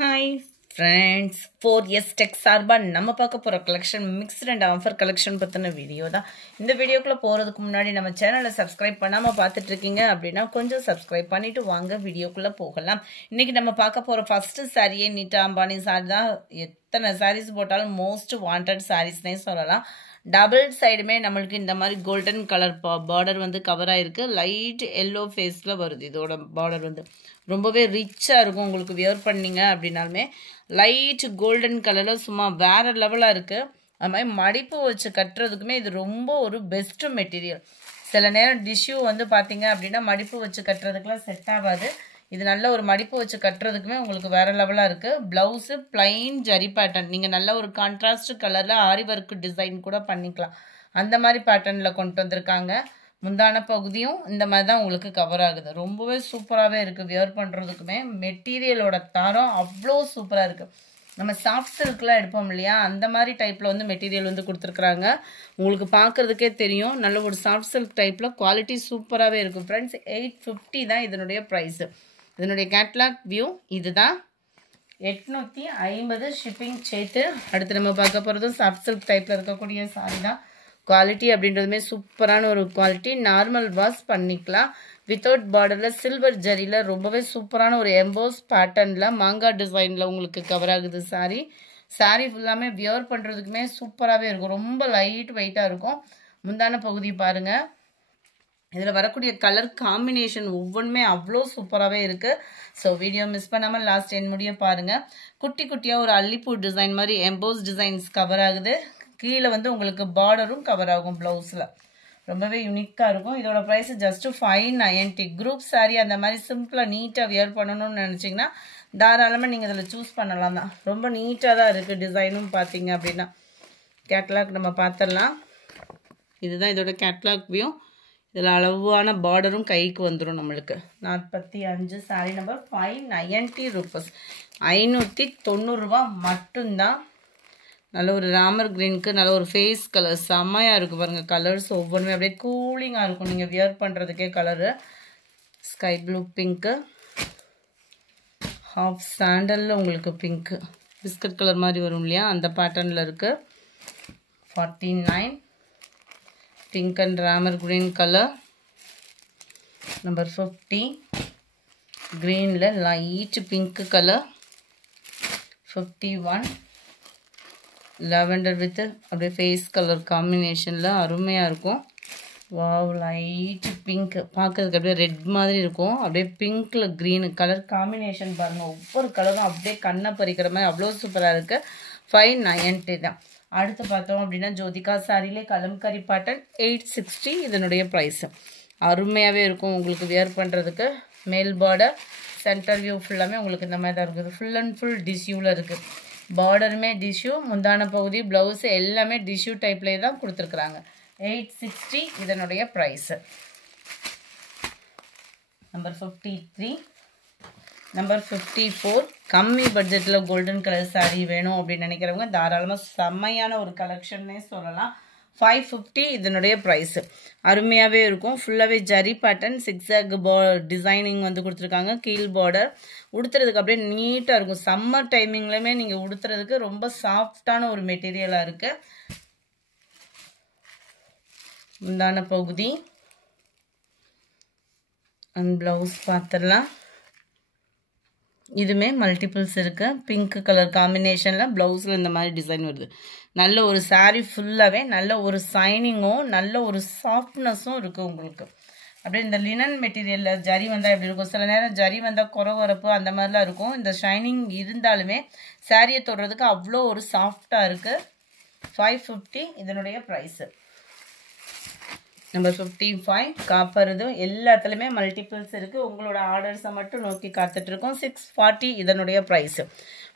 Hi friends, 4S Tech சார்பாக நம்ம பார்க்க போகிற collection mixed and offer collection பற்றின வீடியோ தான். இந்த வீடியோக்குள்ளே போகிறதுக்கு முன்னாடி நம்ம சேனலை சப்ஸ்கிரைப் பண்ணாமல் பார்த்துட்ருக்கீங்க அப்படின்னா கொஞ்சம் சப்ஸ்கிரைப் பண்ணிவிட்டு வாங்க வீடியோக்குள்ளே போகலாம். இன்றைக்கி நம்ம பார்க்க போகிற ஃபஸ்ட்டு சாரியே நீட்டா அம்பானி சாரி தான். எத்தனை சாரீஸ் போட்டாலும் மோஸ்ட் வாண்டட் சாரீஸ்னே சொல்லலாம். டபுள் சைடுமே நம்மளுக்கு இந்த மாதிரி கோல்டன் கலர் பார்டர் வந்து கவர் ஆகிருக்கு. லைட் எல்லோ ஃபேஸில் வருது. இதோட பார்டர் வந்து ரொம்பவே ரிச்சாக இருக்கும். உங்களுக்கு வியர் பண்ணிங்க அப்படின்னாலுமே லைட் கோல்டன் கலரில் சும்மா வேறு லெவலாக இருக்குது. அது மாதிரி மடிப்பு வச்சு கட்டுறதுக்குமே இது ரொம்ப ஒரு பெஸ்ட்டு மெட்டீரியல். சில நேரம் டிஷ்யூ வந்து பார்த்தீங்க அப்படின்னா மடிப்பு வச்சு கட்டுறதுக்குலாம் செட் ஆகாது. இது நல்ல ஒரு மடிப்பு வச்சு கட்டுறதுக்குமே உங்களுக்கு வேறு லெவலாக இருக்குது. Blouse plain zari pattern. நீங்கள் நல்ல ஒரு கான்ட்ராஸ்ட் கலரில் ஆரி ஒர்க் டிசைன் கூட பண்ணிக்கலாம். அந்த மாதிரி பேட்டர்னில் கொண்டு வந்திருக்காங்க. முந்தான பகுதியும் இந்த மாதிரி தான் உங்களுக்கு கவர் ஆகுது. ரொம்பவே சூப்பராகவே இருக்குது. வியர் பண்ணுறதுக்குமே மெட்டீரியலோட தரம் அவ்வளோ சூப்பராக இருக்குது. நம்ம சாஃப்ட் சில்க்லாம் எடுப்போம் இல்லையா, அந்த மாதிரி டைப்பில் வந்து மெட்டீரியல் வந்து கொடுத்துருக்குறாங்க. உங்களுக்கு பார்க்குறதுக்கே தெரியும். நல்ல ஒரு சாஃப்ட் சில்க் டைப்பில் குவாலிட்டி சூப்பராகவே இருக்குது. ஃப்ரெண்ட்ஸ், 850 தான் இதனுடைய ப்ரைஸு. இதனுடைய கேட்லாக் வியூ இதுதான். 850 ஷிப்பிங் சேர்த்து. அடுத்து நம்ம பார்க்க போகிறதும் சாஃப்ட் சில்க் டைப்பில் இருக்கக்கூடிய சாரி தான். குவாலிட்டி அப்படின்றதுமே சூப்பரான ஒரு குவாலிட்டி. நார்மல் வாஷ் பண்ணிக்கலாம். வித்தவுட் பார்டரில் சில்வர் ஜரியில் ரொம்பவே சூப்பரான ஒரு எம்போஸ் பேட்டர்னில் மாங்காய் டிசைனில் உங்களுக்கு கவர் ஆகுது சாரி. சாரி ஃபுல்லாமே வியர் பண்ணுறதுக்குமே சூப்பராகவே இருக்கும். ரொம்ப லைட் வெயிட்டாக இருக்கும். முந்தான பகுதி பாருங்கள். இதில் வரக்கூடிய கலர் காம்பினேஷன் ஒவ்வொன்றுமே அவ்வளோ சூப்பராகவே இருக்குது. ஸோ வீடியோ மிஸ் பண்ணாமல் லாஸ்ட் என் முடிய பாருங்கள். குட்டி குட்டியாக ஒரு அல்லிப்பூ டிசைன் மாதிரி எம்போஸ் டிசைன்ஸ் கவர் ஆகுது. கீழே வந்து உங்களுக்கு பார்டரும் கவர் ஆகும் ப்ளவுஸில். ரொம்பவே யூனிக்காக இருக்கும். இதோட ப்ரைஸ் ஜஸ்ட்டு 590. குரூப் சாரீ அந்த மாதிரி சிம்பிளாக நீட்டாக வியர் பண்ணணும்னு நினச்சிங்கன்னா தாராளமாக நீங்கள் இதில் சூஸ் பண்ணலாம் தான். ரொம்ப நீட்டாக தான் இருக்குது. டிசைனும் பார்த்தீங்க அப்படின்னா கேட்லாக் நம்ம பார்த்துடலாம். இதுதான் இதோட கேட்லாக் வியூ. இதில் அளவான பார்டரும் கைக்கு வந்துடும் நம்மளுக்கு. 45 சாரீ நம்பர் 590 ரூபீஸ். 590 ரூபா மட்டும்தான். நல்ல ஒரு ராமர் கிரீனுக்கு நல்ல ஒரு ஃபேஸ் கலர் செம்மையாக இருக்குது பாருங்கள். கலர்ஸ் ஒவ்வொன்றுமே அப்படியே கூலிங்காக இருக்கும் நீங்கள் வியர் பண்ணுறதுக்கே. Colour sky blue pink, half சாண்டலில் உங்களுக்கு பிங்க்கு பிஸ்கட் கலர் மாதிரி வரும் இல்லையா, அந்த பேட்டர்னில் இருக்குது. 49. பிங்க் அண்ட் ராமர் கிரீன் கலர். நம்பர் 50 கிரீனில் light pink colour. 51 lavender with அப்படியே ஃபேஸ் கலர் காம்பினேஷனில் அருமையாக இருக்கும். வாவ், லைட் பிங்க் பார்க்கறதுக்கு அப்படியே ரெட் மாதிரி இருக்கும். அப்படியே பிங்க்கில் க்ரீனு கலர் காம்பினேஷன் பாருங்கள். ஒவ்வொரு கலரும் அப்படியே கண்ணை பறிக்கிற மாதிரி அவ்வளோ சூப்பராக இருக்குது. 590 தான். அடுத்து பார்த்தோம் அப்படின்னா ஜோதிகா சாரிலே கலம்கரி பேட்டர்ன் 860 இதனுடைய ப்ரைஸு. அருமையாகவே இருக்கும் உங்களுக்கு வியர் பண்ணுறதுக்கு. மேல் பார்டர் சென்டர் வியூ ஃபுல்லாமே உங்களுக்கு இந்த மாதிரி தான் இருக்குது. ஃபுல் அண்ட் ஃபுல் டிஷ்யூவில் இருக்குது. பார்டருமே டிஷ்யூ, முந்தான பகுதி ப்ளவுஸு எல்லாமே டிஷ்யூ டைப்லேயே தான் கொடுத்துருக்குறாங்க. 860 இதனுடைய ப்ரைஸு. நம்பர் 53. நம்பர் 54 கம்மி பட்ஜெட்டில் கோல்டன் கலர் சாரீ வேணும் அப்படின்னு நினைக்கிறவங்க தாராளமாக செம்மையான ஒரு கலெக்ஷன்னே சொல்லலாம். 550 இதனுடைய ப்ரைஸு. அருமையாகவே இருக்கும். ஃபுல்லாகவே ஜரி பேட்டர்ன் சிக்ஸாக் டிசைனிங் வந்து கொடுத்துருக்காங்க. கீழ் பார்டர் உடுத்துறதுக்கு அப்படியே நீட்டாக இருக்கும். சம்மர் டைமிங்லையுமே நீங்கள் உடுத்துறதுக்கு ரொம்ப சாஃப்டான ஒரு மெட்டீரியலாக இருக்குது. முந்தான பகுதி அண்ட் ப்ளவுஸ் பார்த்துடலாம். இதுமே மல்டிபிள்ஸ் இருக்குது. பிங்க் கலர் காம்பினேஷனில் ப்ளவுஸில் இந்த மாதிரி டிசைன் வருது. நல்ல ஒரு சாரீ ஃபுல்லாகவே நல்ல ஒரு சைனிங்கும் நல்ல ஒரு சாஃப்ட்னஸும் இருக்குது உங்களுக்கு. அப்படியே இந்த லினன் மெட்டீரியலில் ஜரி வந்தால் எப்படி இருக்கும், சில நேரம் ஜரி வந்தால் குறவரப்பு அந்த மாதிரிலாம் இருக்கும். இந்த ஷைனிங் இருந்தாலுமே சாரியை தொடுறதுக்கு அவ்வளோ ஒரு சாஃப்டாக இருக்குது. 550 இதனுடைய ப்ரைஸு. Number 55 copper. இது எல்லாத்துலேயுமே மல்டிபிள்ஸ் இருக்குது. உங்களோட ஆர்டர்ஸை மட்டும் நோக்கி காத்துட்ருக்கோம். 640 இதனுடைய ப்ரைஸு.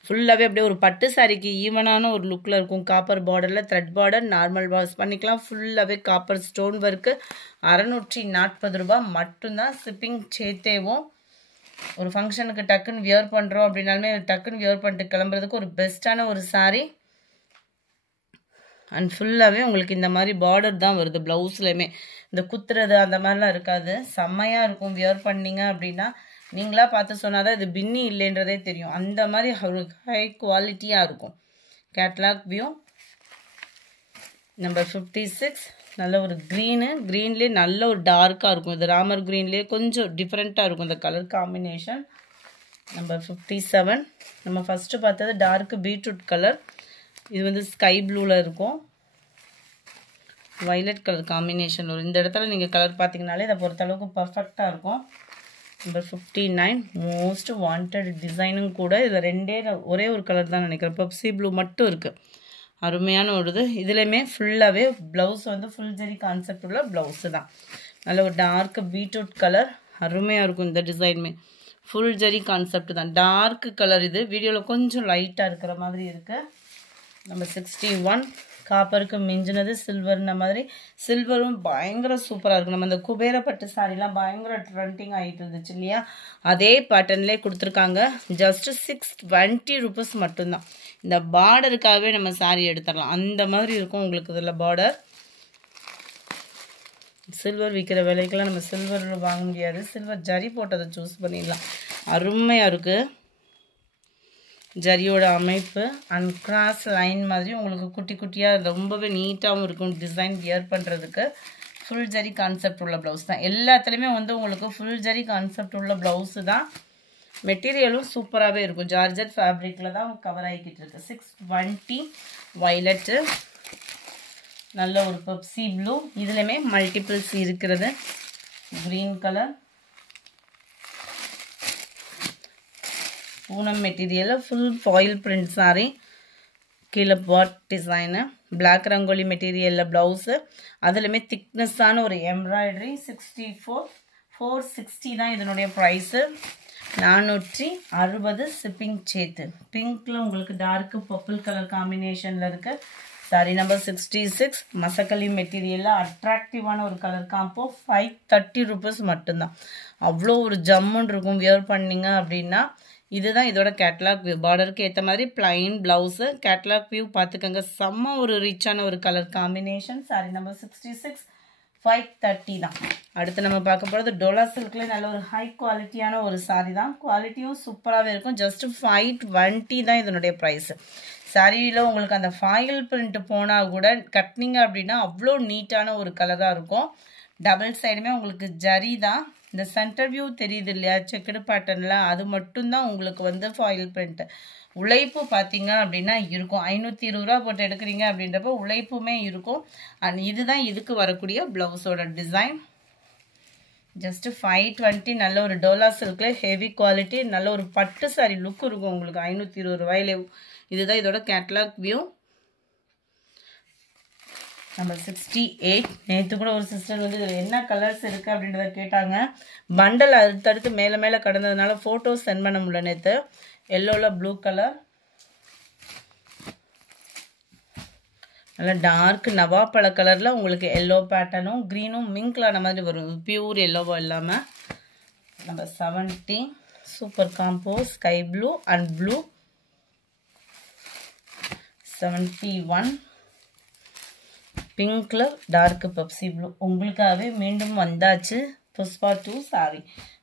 ஃபுல்லாகவே அப்படியே ஒரு பட்டு சாரிக்கு ஈவனான ஒரு லுக்கில் இருக்கும். காப்பர் பார்டரில் த்ரெட் பார்டர் நார்மல் வாஷ் பண்ணிக்கலாம். ஃபுல்லாகவே காப்பர் ஸ்டோன் ஒர்க்கு. 640 ரூபா மட்டும்தான். ஷிப்பிங் சேர்த்தேவும். ஒரு ஃபங்க்ஷனுக்கு டக்குன்னு வியர் பண்ணுறோம் அப்படின்னாலுமே டக்குன்னு வியர் பண்ணிட்டு கிளம்புறதுக்கு ஒரு பெஸ்ட்டான ஒரு சாரீ. அண்ட் ஃபுல்லாகவே உங்களுக்கு இந்த மாதிரி பார்டர் தான் வருது. ப்ளவுஸ்லையுமே இந்த குத்துறது அந்த மாதிரிலாம் இருக்காது. செம்மையாக இருக்கும் வியர் பண்ணிங்க அப்படின்னா. நீங்களா பார்த்து சொன்னாதான் இது பின்னி இல்லைன்றதே தெரியும். அந்த மாதிரி ஒரு ஹை குவாலிட்டியாக இருக்கும். Catalogue view number 56. நல்ல ஒரு க்ரீன்லேயே நல்ல ஒரு டார்க்காக இருக்கும். இது ராமர் க்ரீன்லேயே கொஞ்சம் டிஃப்ரெண்ட்டாக இருக்கும் இந்த கலர் காம்பினேஷன். நம்பர் 57. நம்ம ஃபஸ்ட்டு பார்த்தது டார்க் பீட்ரூட் கலர். இது வந்து ஸ்கை ப்ளூவில் இருக்கும். வைலட் கலர் காம்பினேஷன் வரும். இந்த இடத்துல நீங்கள் கலர் பார்த்தீங்கனாலே இதை பொறுத்தளவுக்கு பர்ஃபெக்டாக இருக்கும். நம்பர் 59. மோஸ்ட் வாண்டட் டிசைனும் கூட. இதில் ஒரே ஒரு கலர் தான் நினைக்கிறேன். பெப்சி ப்ளூ மட்டும் இருக்குது. அருமையான ஒரு இது. இதுலேயுமே ஃபுல்லாகவே ப்ளவுஸ் வந்து ஃபுல் ஜெரி கான்செப்ட் உள்ள ப்ளவுஸு தான். நல்ல ஒரு டார்க் பீட்ரூட் கலர். அருமையாக இருக்கும் இந்த டிசைனுமே. ஃபுல் ஜெரி கான்செப்ட் தான். டார்க் கலர் இது. வீடியோவில் கொஞ்சம் லைட்டாக இருக்கிற மாதிரி இருக்குது. நம்பர் 61. காப்பருக்கு மிஞ்சினது சில்வர்ன மாதிரி. சில்வரும் பயங்கர சூப்பராக இருக்கும். நம்ம இந்த குபேரப்பட்டு சாரிலாம் பயங்கர ட்ரெண்டிங் ஆகிட்டு இருந்துச்சு இல்லையா, அதே பேட்டர்ன்லேயே கொடுத்துருக்காங்க. ஜஸ்ட் 620 rupees மட்டும்தான். இந்த பார்டருக்காகவே நம்ம சாரி எடுத்துடலாம். அந்த மாதிரி இருக்கும் உங்களுக்கு இதில் பார்டர். சில்வர் விற்கிற விலைக்கெல்லாம் நம்ம சில்வர் வாங்க முடியாது. சில்வர் ஜரி போட்டதை சூஸ் பண்ணிடலாம். அருமையாக இருக்குது ஜரியோட அமைப்பு. அண்ட் கிராஸ் லைன் மாதிரி உங்களுக்கு குட்டி குட்டியாக ரொம்பவே நீட்டாகவும் இருக்கும். டிசைன் வியர் பண்ணுறதுக்கு ஃபுல் ஜரி கான்செப்ட் உள்ள ப்ளவுஸ் தான். எல்லாத்துலேயுமே வந்து உங்களுக்கு ஃபுல் ஜரி கான்செப்ட் உள்ள ப்ளவுஸு தான். மெட்டீரியலும் சூப்பராகவே இருக்கும். ஜார்ஜெட் ஃபேப்ரிக்கில் தான் கவர் ஆகிக்கிட்டு இருக்கு. 620. வைலட்டு நல்ல ஒரு பெப்சி ப்ளூ. இதுலேயுமே மல்டிபிள்ஸ் இருக்கிறது. க்ரீன் கலர் பூனம் மெட்டீரியலில் ஃபுல் ஃபாயில் பிரிண்ட் சாரி. கீழே பாட் டிசைனு. பிளாக் ரங்கோலி மெட்டீரியலில் ப்ளவுஸு. அதுலேயுமே திக்னஸ்ஸான ஒரு எம்ப்ராய்டரி. 460 தான் இதனுடைய ப்ரைஸு. 460 ஷிப்பிங் சேர்த்து. பிங்க்கில் உங்களுக்கு டார்க்கு பர்பிள் கலர் காம்பினேஷனில் இருக்குது. Sorry number 66. மசக்கலி மெட்டீரியலில் அட்ராக்டிவான ஒரு கலர் காம்போ. 530 rupees மட்டும்தான். அவ்வளோ ஒரு ஜம்முன்னு இருக்கும் வியர் பண்ணிங்க அப்படின்னா. இதுதான் இதோட கேட்லாக் வியூ. பார்டருக்கு ஏற்ற மாதிரி பிளைன் ப்ளவுஸு. கேட்லாக் வியூ பார்த்துக்கோங்க. செம்ம ஒரு ரிச்சான ஒரு கலர் காம்பினேஷன். Sorry number 66. 530 தான். அடுத்து நம்ம பார்க்க போகிறது டோலா சில்க்ல நல்ல ஒரு ஹை குவாலிட்டியான ஒரு சாரி தான். குவாலிட்டியும் சூப்பராகவே இருக்கும். ஜஸ்ட் 520 தான் இதனுடைய ப்ரைஸு. சாரியில் உங்களுக்கு அந்த ஃபாயில் பிரிண்ட் போனால் கூட கட்டினீங்க அப்படின்னா அவ்வளோ நீட்டான ஒரு கலராக இருக்கும். டபுள் சைடுமே உங்களுக்கு ஜரி தான். இந்த சென்டர் வியூ தெரியுது இல்லையா செக்குடு பேட்டர்னில், அது மட்டும்தான் உங்களுக்கு வந்து ஃபாயில் பிரிண்ட்டு. உழைப்பு பார்த்தீங்க அப்படின்னா இருக்கும். 520 ரூபா போட்டு எடுக்கிறீங்க அப்படின்றப்ப உழைப்புமே இருக்கும். அண்ட் இதுதான் இதுக்கு வரக்கூடிய ப்ளவுஸோட டிசைன். ஜஸ்ட் 520. நல்ல ஒரு டோலா சில்கில் ஹெவி குவாலிட்டி. நல்ல ஒரு பட்டு சாரி லுக் இருக்கும் உங்களுக்கு 520 ரூபாயிலே. இதுதான் இதோட கேட்லாக் வியூ. நம்பர் 68. நேற்று கூட ஒரு சிஸ்டர் வந்து இதில் என்ன கலர்ஸ் இருக்குது அப்படின்றத கேட்டாங்க. பண்டல் அடுத்தடுத்து மேலே மேலே கடந்ததுனால ஃபோட்டோஸ் சென்ட் பண்ண முடியல நேற்று. எல்லோவில் ப்ளூ கலர். நல்லா டார்க் நவாப்பழ கலரில் உங்களுக்கு எல்லோ பேட்டர்னும் க்ரீனும் மிங்க்லான மாதிரி வரும். பியூர் எல்லோவோ இல்லாமல். Number 70. Super combo sky blue and blue. 71. Pink colour dark Pepsi blue. உங்களுக்காகவே மீண்டும் வந்தாச்சு புஷ்பா 2 சாரி.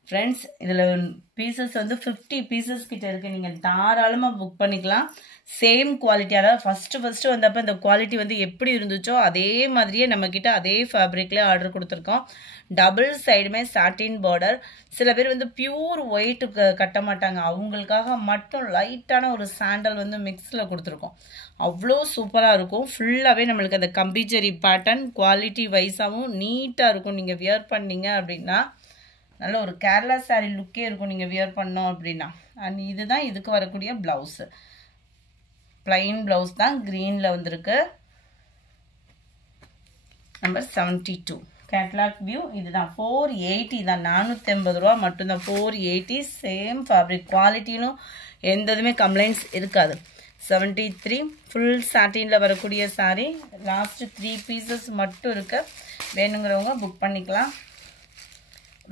ஃப்ரெண்ட்ஸ் இதில் பீசஸ் வந்து 50 பீசஸ் கிட்ட இருக்குது. நீங்கள் தாராளமாக புக் பண்ணிக்கலாம். Same quality. அதாவது ஃபஸ்ட்டு வந்தப்போ இந்த குவாலிட்டி வந்து எப்படி இருந்துச்சோ அதே மாதிரியே நம்மக்கிட்ட அதே ஃபேப்ரிக்லேயே ஆர்டர் கொடுத்துருக்கோம். டபுள் சைடுமே சாட்டின் பார்டர். சில பேர் வந்து பியூர் ஒயிட்டு கட்ட மாட்டாங்க. அவங்களுக்காக மட்டும் லைட்டான ஒரு சாண்டல் வந்து மிக்ஸில் கொடுத்துருக்கோம். அவ்வளோ சூப்பராக இருக்கும். ஃபுல்லாகவே நம்மளுக்கு அந்த கம்பிச்சேரி பேட்டர்ன் குவாலிட்டி வைஸாகவும் நீட்டாக இருக்கும். நீங்கள் வியர் பண்ணீங்க அப்படின்னா நல்ல ஒரு கேரளா சாரீ லுக்கே இருக்கும் நீங்கள் வியர் பண்ணோம் அப்படின்னா. அண்ட் இதுதான் இதுக்கு வரக்கூடிய ப்ளவுஸு. பிளைன் ப்ளவுஸ் தான். க்ரீனில் வந்திருக்கு. நம்பர் 72. கேட்லாக் வியூ இதுதான். 480 தான். 480 ரூபா மட்டும்தான். 480. Same fabric. குவாலிட்டினும் எந்த இதுவுமே கம்ப்ளைண்ட்ஸ் இருக்காது. 73. ஃபுல் சாட்டினில் வரக்கூடிய சாரீ. லாஸ்ட் 3 பீசஸ் மட்டும் இருக்கு. வேணுங்கிறவங்க புக் பண்ணிக்கலாம்.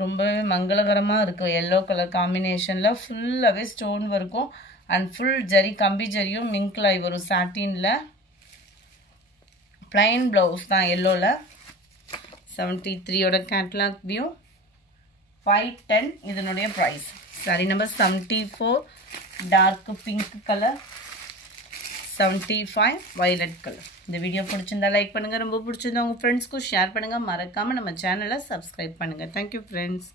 ரொம்பவே மங்களகரமாக இருக்கும். எல்லோ கலர் காம்பினேஷனில் ஃபுல்லாகவே ஸ்டோன் இருக்கும். அண்ட் ஃபுல் ஜரி கம்பி ஜரியும் மிங்க்லாய் வரும் சாட்டினில். பிளைன் ப்ளவுஸ் தான் எல்லோவில். 73யோட கேட்லாக் வியூ. 510 இதனுடைய price. Saree number 74 dark pink color, 75 violet color. இந்த வீடியோ பிடிச்சிருந்தா லைக் பண்ணுங்க, ரொம்ப பிடிச்சிருந்தா உங்க ஃப்ரெண்ட்ஸ்க்கு ஷேர் பண்ணுங்க, மறக்காம நம்ம சேனலை சப்ஸ்கிரைப் பண்ணுங்க. Thank you friends.